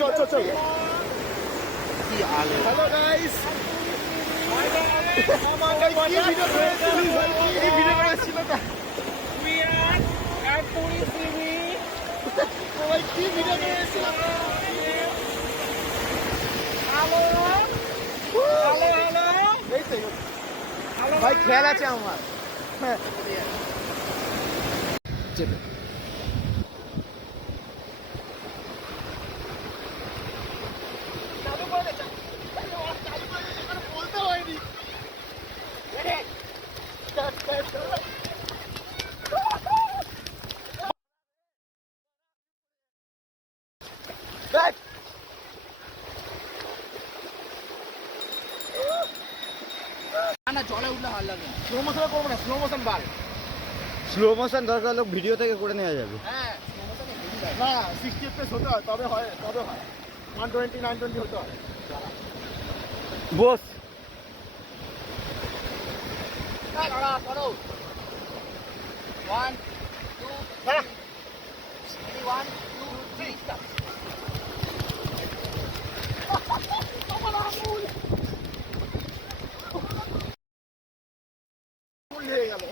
চল চল চল। কি আলো! হ্যালো গাইস, ভিডিও করে ছিল না We are at Puri TV. সবাই, কি ভিডিও করে এসেছিল? Hello, hello, hello. এই তো Hello, ভাই, খেয়াল আছে আমার। হ্যাঁ চেপে চালু করে দে, চালু করে দে, এখানে বলতে হয়নি। দেখ, না জলে উঠলে ভালো লাগে। স্লো মোশন করবো না, স্লো মোশন বাল। স্লো মোশন দরকার হলে ভিডিও থেকে করে নেওয়া যাবে। হ্যাঁ, না 60 FPS হতে হয়, তবে হয়, তবে হয় 120 920 হতে হয়। বস দাঁড়া করো। 1 2 হ্যাঁ 1 2 3 স্টার্ট। ফুল হয়ে গেল।